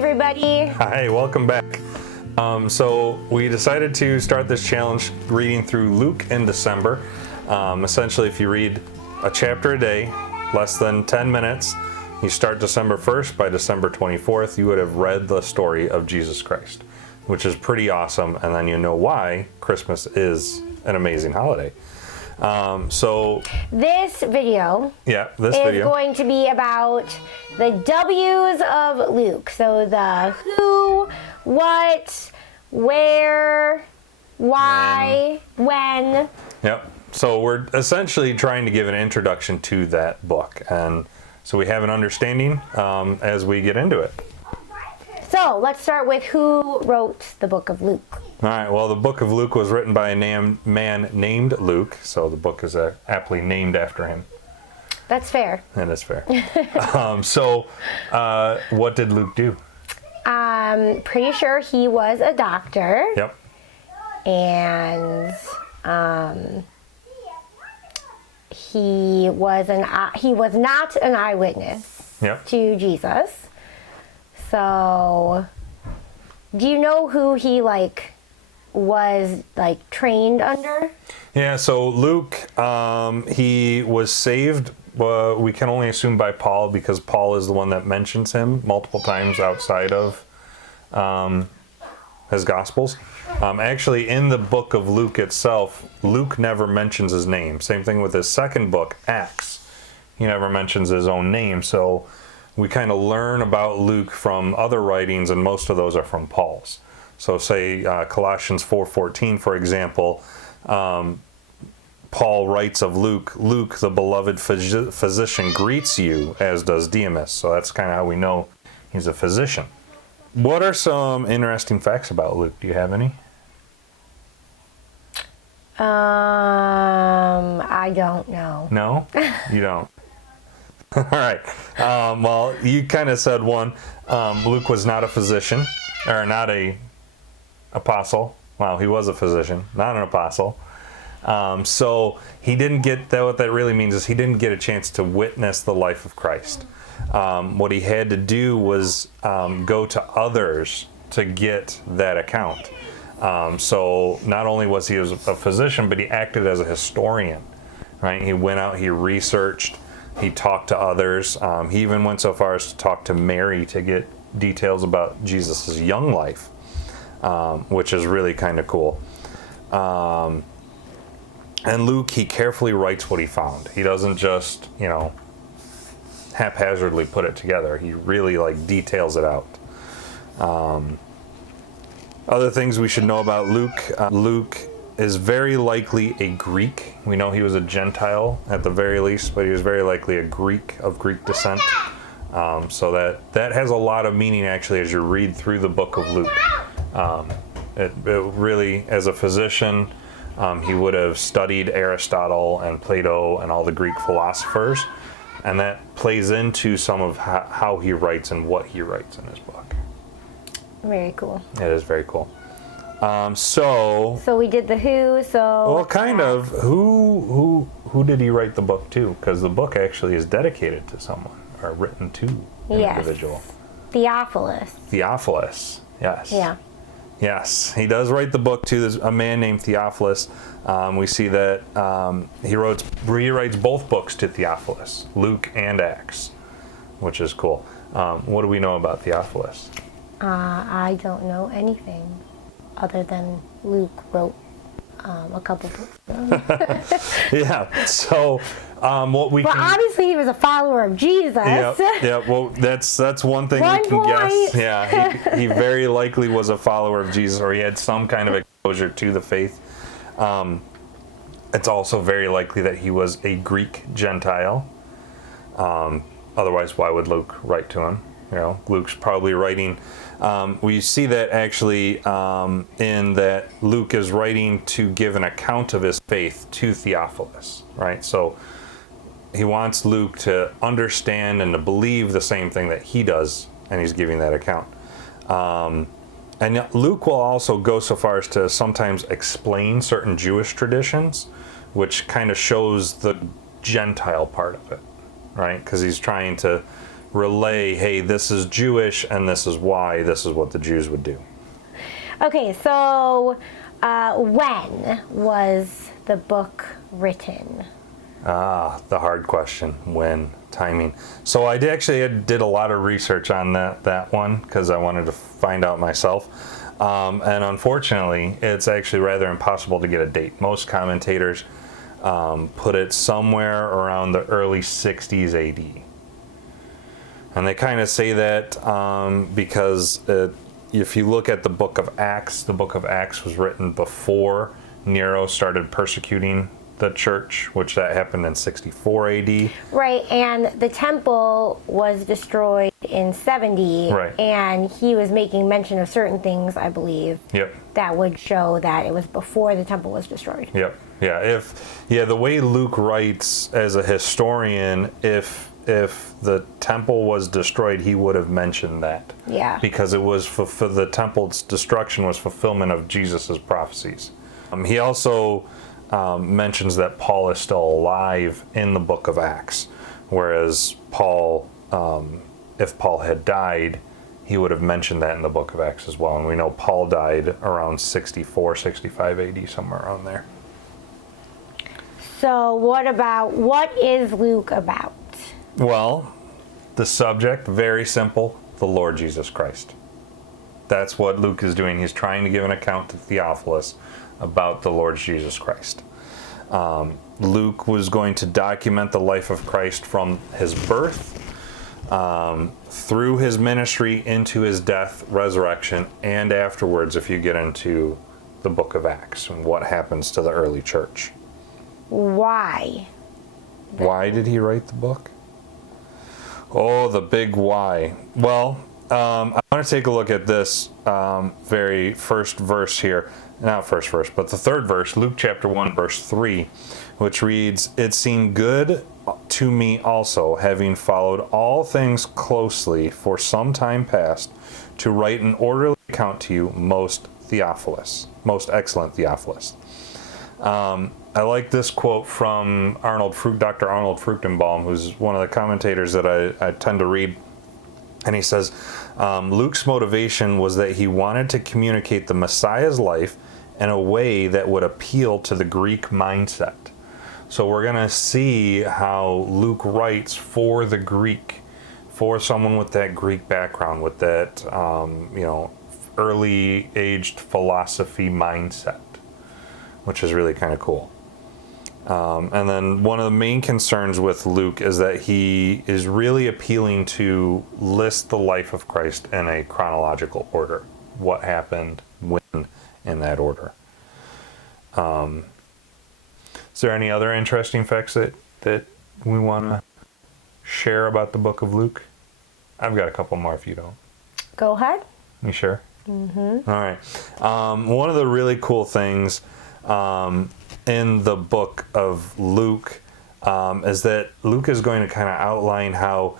everybody. Hi, welcome back. So we decided to start this challenge reading through Luke in December. Essentially, if you read a chapter a day, less than 10 minutes, you start December 1st, by December 24th, you would have read the story of Jesus Christ, which is pretty awesome, and then you know why Christmas is an amazing holiday. So this video is going to be about the W's of Luke. So the who, what, where, why, when. Yep. So we're essentially trying to give an introduction to that book, and so we have an understanding as we get into it. So let's start with who wrote the book of Luke. All right, well, the book of Luke was written by a man named Luke, so the book is aptly named after him. That's fair. That is fair. What did Luke do? Pretty sure he was a doctor. Yep. And he was not an eyewitness Yep. to Jesus. So, do you know who he was trained under? Yeah, so Luke, he was saved, we can only assume by Paul, because Paul is the one that mentions him multiple times outside of his Gospels. Actually, in the book of Luke itself, Luke never mentions his name. Same thing with his second book, Acts. He never mentions his own name, so we kind of learn about Luke from other writings, and most of those are from Paul's. So say Colossians 4:14, for example, Paul writes of Luke, Luke, the beloved physician, greets you, as does Demas. So that's kind of how we know he's a physician. What are some interesting facts about Luke? Do you have any? I don't know. No? You don't? All right. Well, you kind of said one. Luke was not a physician, or not a apostle. Well, he was a physician, not an apostle. So he didn't get that. What that really means is he didn't get a chance to witness the life of Christ. What he had to do was go to others to get that account. So not only was he a physician, but he acted as a historian, right? He went out, he researched, he talked to others. He even went so far as to talk to Mary to get details about Jesus' young life, which is really kind of cool. And Luke, he carefully writes what he found. He doesn't just, haphazardly put it together. He really details it out. Other things we should know about Luke. Luke is very likely a Greek. We know he was a Gentile at the very least, but he was very likely a Greek of Greek descent. So that has a lot of meaning actually as you read through the book of Luke. It really, as a physician, he would have studied Aristotle and Plato and all the Greek philosophers, and that plays into some of how he writes and what he writes in his book. Very cool. It is very cool. So we did the who. So well, kind of. Who did he write the book to? Because the book actually is dedicated to someone, or written to an individual. Theophilus. Theophilus. Yes. Yeah. Yes, he does write the book to a man named Theophilus. We see that he writes both books to Theophilus, Luke and Acts, which is cool. What do we know about Theophilus? I don't know anything other than Luke wrote a couple books. Yeah, so what we Well, obviously he was a follower of Jesus. Yeah. Well, that's one thing we can guess. Yeah, he very likely was a follower of Jesus, or he had some kind of exposure to the faith. It's also very likely that he was a Greek Gentile. Otherwise, why would Luke write to him? Luke's probably writing. We see that actually in that Luke is writing to give an account of his faith to Theophilus, right? So he wants Luke to understand and to believe the same thing that he does, and he's giving that account. And Luke will also go so far as to sometimes explain certain Jewish traditions, which kind of shows the Gentile part of it, right? Because he's trying to relay, hey, this is Jewish and this is why, this is what the Jews would do. Okay, so when was the book written? The hard question, when, timing. So I did a lot of research on that one because I wanted to find out myself. And unfortunately, it's actually rather impossible to get a date. Most commentators put it somewhere around the early 60s AD. And they kind of say that because if you look at the book of Acts was written before Nero started persecuting the church, which that happened in 64 AD. Right, and the temple was destroyed in 70, Right. And he was making mention of certain things, I believe, Yep. that would show that it was before the temple was destroyed. Yep. Yeah. The way Luke writes as a historian, if the temple was destroyed, he would have mentioned that. Yeah. Because it was for the temple's destruction was fulfillment of Jesus's prophecies. He also mentions that Paul is still alive in the book of Acts, whereas Paul, if Paul had died, he would have mentioned that in the book of Acts as well. And we know Paul died around 64, 65 AD, somewhere around there. So what is Luke about? Well, the subject, very simple, the Lord Jesus Christ. That's what Luke is doing. He's trying to give an account to Theophilus about the Lord Jesus Christ. Luke was going to document the life of Christ from his birth, through his ministry, into his death, resurrection, and afterwards, if you get into the book of Acts and what happens to the early church. Why? Why did he write the book? Oh, the big why. Well, I want to take a look at this very first verse here. Not first verse, but the third verse, Luke chapter 1, verse 3, which reads, "It seemed good to me also, having followed all things closely for some time past, to write an orderly account to you, most excellent Theophilus." I like this quote from Dr. Arnold Fruchtenbaum, who's one of the commentators that I tend to read. And he says, Luke's motivation was that he wanted to communicate the Messiah's life in a way that would appeal to the Greek mindset. So we're going to see how Luke writes for the Greek, for someone with that Greek background, with that, early aged philosophy mindset, which is really kind of cool. And then one of the main concerns with Luke is that he is really appealing to list the life of Christ in a chronological order. What happened, when, in that order. Is there any other interesting facts that we want to share about the book of Luke? I've got a couple more if you don't. Go ahead. You sure? Mm-hmm. All right. One of the really cool things in the book of Luke is that Luke is going to kind of outline how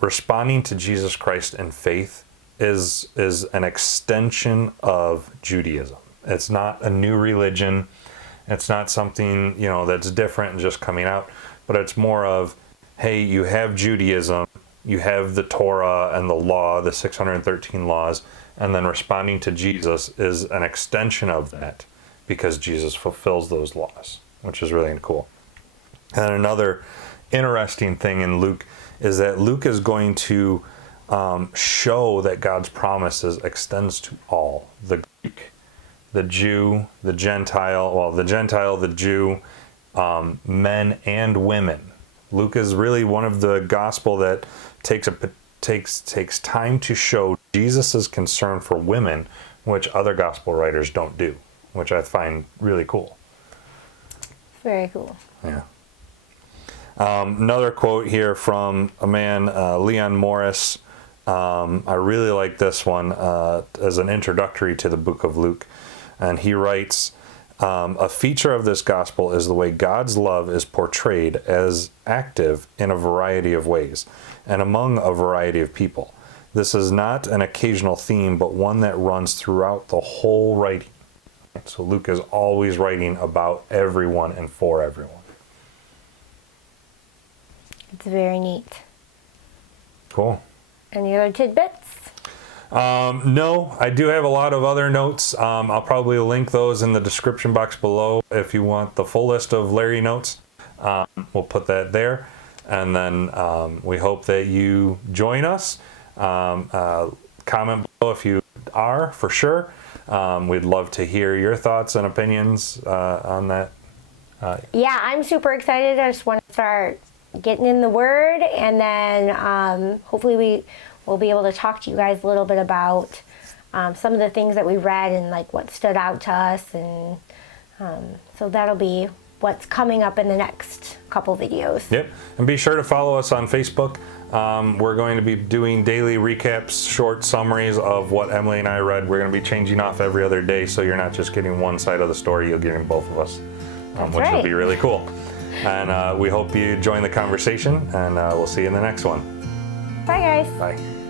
responding to Jesus Christ in faith is an extension of Judaism. It's not a new religion. It's not something, that's different and just coming out, but it's more of, hey, you have Judaism, you have the Torah and the law, the 613 laws, and then responding to Jesus is an extension of that because Jesus fulfills those laws, which is really cool. And another interesting thing in Luke is that Luke is going to show that God's promises extends to all, the Greek, the Jew, the Gentile, the Jew, men and women. Luke is really one of the gospel that takes time to show Jesus' concern for women, which other gospel writers don't do, which I find really cool. Very cool. Yeah. Another quote here from a man, Leon Morris. I really like this one as an introductory to the book of Luke. And he writes, a feature of this gospel is the way God's love is portrayed as active in a variety of ways and among a variety of people. This is not an occasional theme, but one that runs throughout the whole writing. So Luke is always writing about everyone and for everyone. It's very neat. Cool. Any other tidbits? No, I do have a lot of other notes. I'll probably link those in the description box below if you want the full list of Larry notes. We'll put that there. And then we hope that you join us. Comment below if you are, for sure. We'd love to hear your thoughts and opinions on that. Yeah, I'm super excited. I just want to start getting in the Word, and then hopefully we will be able to talk to you guys a little bit about some of the things that we read and like what stood out to us, and so that'll be what's coming up in the next couple videos. Yep, and be sure to follow us on Facebook. We're going to be doing daily recaps, short summaries of what Emily and I read. We're going to be changing off every other day, so you're not just getting one side of the story, you're getting both of us, which will be really cool. And we hope you join the conversation, and we'll see you in the next one. Bye, guys. Bye.